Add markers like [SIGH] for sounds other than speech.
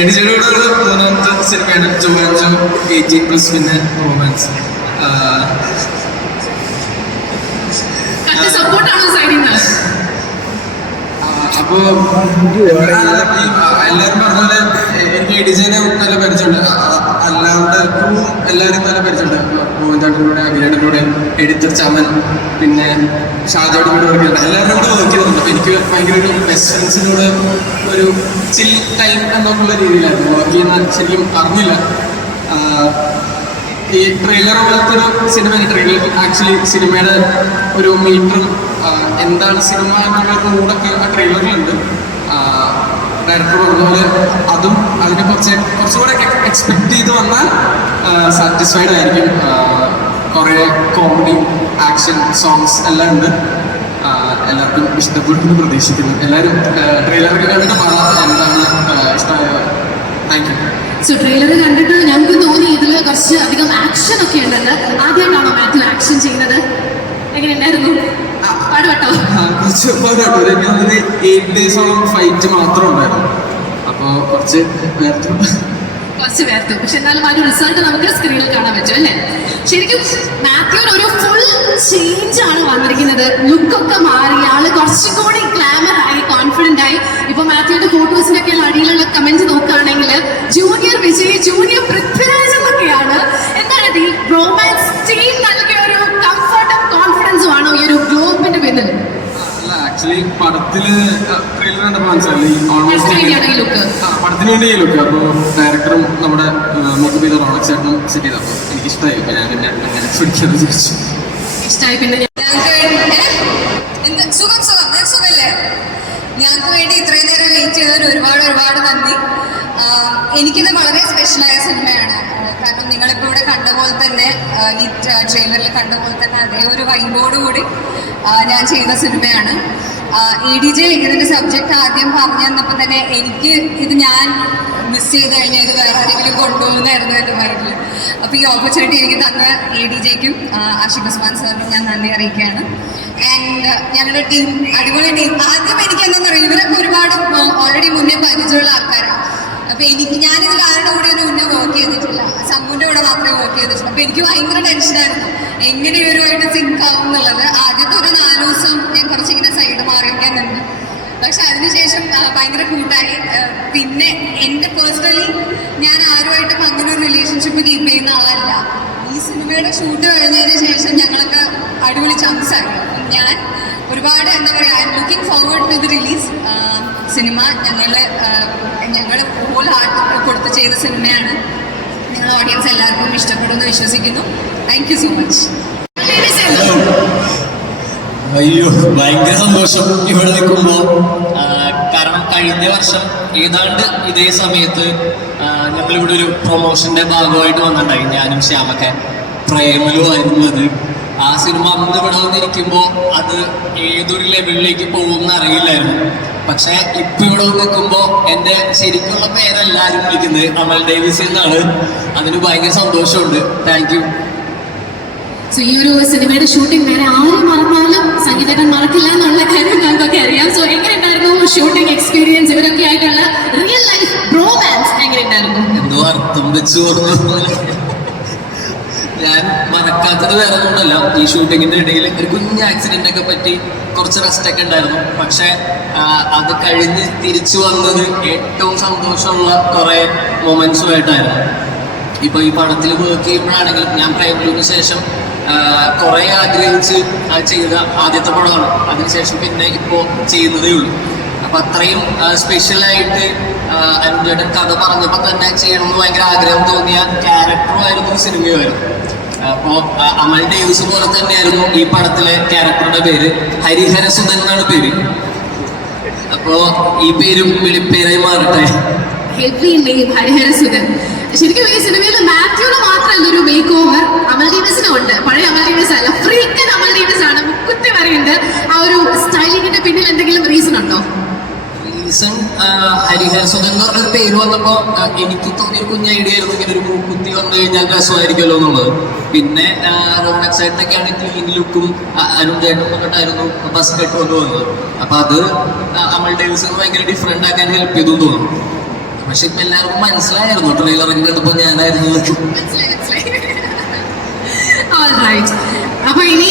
എഡിജയുടെ ഒരു മൂന്നാമത്തെ സിനിമയാണ് ജോവാൻജോ എയ്റ്റീൻ പ്ലസ് പിന്നെ റൊമാൻസ് അപ്പോ എല്ലാവരും പറഞ്ഞ പോലെ എനിക്ക് എഡിജനെ നല്ല പരിചയമുണ്ട്. Crew എല്ലാവരും നല്ല പരിചയമുണ്ട്. ഗോവിന്ദാട്ടിലൂടെ അഖിലേട്ടനൂടെ എഡിറ്റർ ചമൻ പിന്നെ ഷാജോട് കൂടെ വർക്ക് ചെയ്തിട്ടുണ്ട്. എല്ലാവരും കൂടെ വർക്ക് ചെയ്തിട്ടുണ്ട്. അപ്പൊ എനിക്ക് ഭയങ്കര ഒരു ബെസ്റ്റ് ഫ്രണ്ട്സിനോട് ഒരു ചിൽ ടൈം എന്നൊക്കെയുള്ള രീതിയിലായിരുന്നു. വർക്ക് ചെയ്യുന്ന ശരിക്കും അറിഞ്ഞില്ല. ഈ ട്രെയിലർ പോലത്തെ ഒരു സിനിമ ട്രെയിലർ ആക്ച്വലി സിനിമയുടെ ഒരു മീറ്ററും എന്താണ് സിനിമ എന്നുള്ള ഒരു മൂടൊക്കെ ആ ട്രെയിലറിലുണ്ട് ഡയറക്ടർ പറഞ്ഞ പോലെ അതും അതിനെ കുറച്ച് കുറച്ചുകൂടെ എക്സ്പെക്ട് ചെയ്ത് വന്നാൽ സാറ്റിസ്ഫൈഡ് ആയിരിക്കും. കുറേ കോമഡി ആക്ഷൻ സോങ്സ് എല്ലാം ഉണ്ട്. എല്ലാവർക്കും ഇഷ്ടപ്പെടുമെന്ന് പ്രതീക്ഷിക്കുന്നു. എല്ലാവരും ട്രെയിലർ കണ്ടിട്ട് പറ എന്താണ് ഇഷ്ടമായത് താങ്ക് യു സോ ട്രെയിലർ കണ്ടിട്ട് ഞങ്ങൾക്ക് തോന്നി ഇതിൽ കുറച്ച് അധികം ആക്ഷൻ ഒക്കെ ഉണ്ടെന്ന്. ആദ്യമായിട്ടാണോ മാത്യു ആക്ഷൻ ചെയ്യുന്നത്? എങ്ങനെയുണ്ടായിരുന്നു പാടുപെട്ടോ? കുറച്ച് ഒരു എയ്റ്റ് ഡേയ്സോളം ഫൈറ്റ് മാത്രം ഉണ്ടായിരുന്നു. അപ്പോൾ കുറച്ച് നേരത്തെ കുറച്ച് പേർക്ക്. പക്ഷെ എന്നാലും ആ ഒരു റിസൾട്ട് നമുക്ക് സ്ക്രീനിൽ കാണാൻ പറ്റും അല്ലേ? ശരിക്കും മാത്യുവിന് ഒരു ഫുൾ ചേഞ്ച് ആണ് വന്നിരിക്കുന്നത്. ലുക്കൊക്കെ മാറി. ആൾ കുറച്ചും കൂടി ഗ്ലാമർ ആയി കോൺഫിഡന്റ് ആയി. ഇപ്പൊ മാത്യുവിന്റെ ഫോട്ടോസിനൊക്കെ അടിയിലുള്ള കമന്റ് നോക്കുകയാണെങ്കിൽ ജൂനിയർ വിജയ് ജൂനിയർ പൃഥ്വിരാജ് എന്നൊക്കെയാണ്. എന്താണ് ഈ റോമാൻസ് ടീം നൽകിയ ഒരു കംഫർട്ടും കോൺഫിഡൻസും ആണോ ഈ ഒരു ഗ്ലോബിന്റെ പിന്നിൽ ആക്ച്വലി പടത്തിൽ ട്രെയിലർ കണ്ടപ്പോ മനസ്സിലായി. ഓൾമോസ്റ്റ് വേണ്ടിയാണ് ഈ ലുക്ക് പടത്തിന് വേണ്ടി ലുക്ക് അപ്പോൾ ഡയറക്ടറും നമ്മുടെ മേക്കപ്പ് ചെയ്ത റോണക് ചേട്ടനും സെറ്റ് ചെയ്ത. അപ്പോൾ എനിക്ക് ഇഷ്ടമായി അപ്പോൾ ഞാൻ പിന്നെ അങ്ങനെ പിടിക്കാന്ന് വിചാരിച്ചു. ഇഷ്ടമായി പിന്നെ ഞങ്ങൾക്ക് വേണ്ടി ഇത്രയും നേരം വെയിറ്റ് ചെയ്തതിന് ഒരുപാട് ഒരുപാട് നന്ദി. എനിക്കിത് വളരെ സ്പെഷ്യലായ സിനിമയാണ്. കാരണം നിങ്ങളിപ്പോൾ ഇവിടെ കണ്ട പോലെ തന്നെ ഈ ട്രെയിലറിൽ കണ്ട പോലെ തന്നെ അതേ ഒരു വൈബോടുകൂടി കൂടി ഞാൻ ചെയ്ത സിനിമയാണ്. എ ഡി ജെ ഇതിന്റെ സബ്ജക്ട് ആദ്യം പറഞ്ഞു തന്നപ്പോൾ തന്നെ എനിക്ക് ഇത് ഞാൻ മിസ് ചെയ്ത് കഴിഞ്ഞാൽ ഇത് വേറെ ആരെങ്കിലും കൊണ്ടുപോകുന്നതായിരുന്നു എന്റെ മൈൻഡിൽ അപ്പോൾ ഈ ഓപ്പർച്യൂണിറ്റി എനിക്ക് തന്ന എ ഡി ജെക്കും ആഷിഖ് ഉസ്മാൻ സാറിനും ഞാൻ നന്ദി അറിയിക്കുകയാണ്. ആൻഡ് ഞങ്ങളുടെ ടീം അടിപൊളി ടീം ആദ്യം എനിക്ക് എന്താ പറയുക ഇവരൊക്കെ ഒരുപാട് ഓൾറെഡി മുന്നേ പരിചയമുള്ള ആൾക്കാരാണ് അപ്പോൾ എനിക്ക് ഞാനിതിൽ ആരുടെ കൂടെ മുന്നേ വർക്ക് ചെയ്തിട്ടില്ല. സംഘുവിന്റെ കൂടെ മാത്രമേ വർക്ക് ചെയ്തിട്ടുള്ളൂ. അപ്പോൾ എനിക്ക് ഭയങ്കര ടെൻഷനായിരുന്നു എങ്ങനെ ഇവരുമായിട്ട് സിങ്ക് ആവും എന്നുള്ളത് ആദ്യത്തെ ഒരു നാല് ദിവസം ഞാൻ കുറച്ചിങ്ങനെ സൈഡ് മാറിയൊക്കെ നിന്നു പക്ഷെ അതിനുശേഷം ഭയങ്കര കൂട്ടായി. പിന്നെ എന്റെ പേഴ്സണലി ഞാൻ ആരുമായിട്ടും അങ്ങനെ ഒരു റിലേഷൻഷിപ്പ് കീപ്പ് ചെയ്യുന്ന ആളല്ല. ഈ സിനിമയുടെ ഷൂട്ട് കഴിഞ്ഞതിന് ശേഷം ഞങ്ങളൊക്കെ അടിപൊളി ചങ്സ് ആയി. ഞാൻ ഒരുപാട് എന്താ പറയുക I am looking forward to the release cinema ഞങ്ങൾ ഞങ്ങൾ ഹോൾ ഹാർട്ട് കൊടുത്ത് ചെയ്ത സിനിമയാണ്. ഞങ്ങൾ ഓഡിയൻസ് എല്ലാവർക്കും ഇഷ്ടപ്പെടുമെന്ന് വിശ്വസിക്കുന്നു. താങ്ക് യു സോ മച്ച് അയ്യോ ഭയങ്കര സന്തോഷം. ഇവിടെ നിൽക്കുമ്പോൾ കാരണം കഴിഞ്ഞ വർഷം ഏതാണ്ട് ഇതേ സമയത്ത് ഞങ്ങളിവിടെ ഒരു പ്രൊമോഷന്റെ ഭാഗമായിട്ട് വന്നിട്ടുണ്ടായി. ഞാനും ശ്യാമൊക്കെ പ്രേമലു ആയിരുന്നു അത്. ആ സിനിമ അന്ന് ഇവിടെ വന്നിരിക്കുമ്പോൾ അത് ഏതൊരു ലെവലിലേക്ക് പോകുമെന്ന് അറിയില്ലായിരുന്നു. പക്ഷെ ഇപ്പൊ ഇവിടെ നിൽക്കുമ്പോൾ എന്റെ ശരിക്കുള്ള പേരെല്ലാവരും വിളിക്കുന്നത് അമൽ ഡേവിസ് എന്നാണ്. അതിന് ഭയങ്കര സന്തോഷമുണ്ട്. താങ്ക് സോ ഈ ഒരു സിനിമയുടെ ഷൂട്ടിംഗ് വേറെ ആരും മറന്നാലും സംഗീതകൻ മറക്കില്ല എന്നുള്ള കാര്യം ഞങ്ങൾക്കൊക്കെ അറിയാം. സോ എങ്ങനെ ഉണ്ടായിരുന്നു ഷൂട്ടിംഗ് എക്സ്പീരിയൻസ് ഇവരൊക്കെ ആയിട്ടുള്ള റിയൽ ലൈഫ് അർത്ഥം വെച്ച് ഓർമ്മ ഞാൻ മറക്കാത്തത് വേറെ ഒന്നുമല്ല. ഈ ഷൂട്ടിങ്ങിന്റെ ഇടയിൽ ഒരു കുഞ്ഞ് ആക്സിഡന്റ് ഒക്കെ പറ്റി കുറച്ച് റെസ്റ്റ് ഒക്കെ ഉണ്ടായിരുന്നു. പക്ഷെ അത് കഴിഞ്ഞ് തിരിച്ചു വന്നത് ഏറ്റവും സന്തോഷമുള്ള കുറെ മൊമെന്റ്സുമായിട്ടായിരുന്നു ഇപ്പൊ ഈ പടത്തിൽ വർക്ക് ചെയ്യുമ്പോഴാണെങ്കിലും ഞാൻ പ്രേമലുവിന് ശേഷം കുറെ ആഗ്രഹിച്ച് അത് ചെയ്ത ആദ്യത്തെ പടമാണ്. അതിനുശേഷം പിന്നെ ഇപ്പോൾ ചെയ്യുന്നതേ ഉള്ളൂ. അപ്പൊ അത്രയും സ്പെഷ്യലായിട്ട് അനുജയുടെ കഥ പറഞ്ഞപ്പോൾ തന്നെ ചെയ്യണമെന്ന് ഭയങ്കര ആഗ്രഹം തോന്നിയ ക്യാരക്ടറുമായിരുന്നു സിനിമയുമായിരുന്നു അപ്പോൾ അമൽ ഡേവിസ് പോലെ തന്നെയായിരുന്നു ഈ പടത്തിലെ ക്യാരക്ടറുടെ പേര്. ഹരിഹരസുധൻ എന്നാണ് പേര്. അപ്പോൾ ഈ പേരും വിളിപ്പേരായി മാറട്ടെ. ഹെവി നെയിം ഹരിഹരസുധൻ ശരിക്കും ഈ സിനിമയിൽ മാത്യുവിന് മാത്രമല്ല ഒരു മേക്ക് ഓവർ അമൽ ഡീവിസിനും ഉണ്ട്. പഴയ അമൽ ഡീവിസ് അല്ല ഫ്രീക്കൻ അമൽ ഡീവിസ് ആണ്. മുക്കുത്തി വരെയുണ്ട് ആ ഒരു സ്റ്റൈലിങ്ങിന്റെ പിന്നിൽ എന്തെങ്കിലും റീസൺ ഉണ്ടോ? റീസൺ ഹരിഹർ സുധൻ എന്ന് പറഞ്ഞൊരു പേര് വന്നപ്പോ എനിക്ക് തോന്നിയ കുഞ്ഞ ഐഡിയ ആയിരുന്നു ഇങ്ങനെ ഒരു കുത്തി വന്നു കഴിഞ്ഞാൽ രസമായിരിക്കുമല്ലോ എന്നുള്ളത്. പിന്നെ റോണക് സൈഡിനൊക്കെയാണ് ക്ലീൻ ലുക്കും അരുൺ ചേട്ടനും കൊണ്ടിട്ടായിരുന്നു ബസ് കെട്ട് കൊണ്ടുവന്നത്. അപ്പൊ അത് അമൽ ഡേവിസിന് ഭയങ്കര ഡിഫറെന്റ് ആക്കാൻ ഹെൽപ്പ് ചെയ്തു തോന്നുന്നു. പക്ഷെ ഇപ്പൊ എല്ലാവർക്കും മനസ്സിലായിരുന്നു ട്രെയിലറിംഗ് എടുത്തപ്പോ ഞാനായിരുന്നു മനസ്സിലായി മനസ്സിലായി. [LAUGHS] അപ്പൊ ഇനി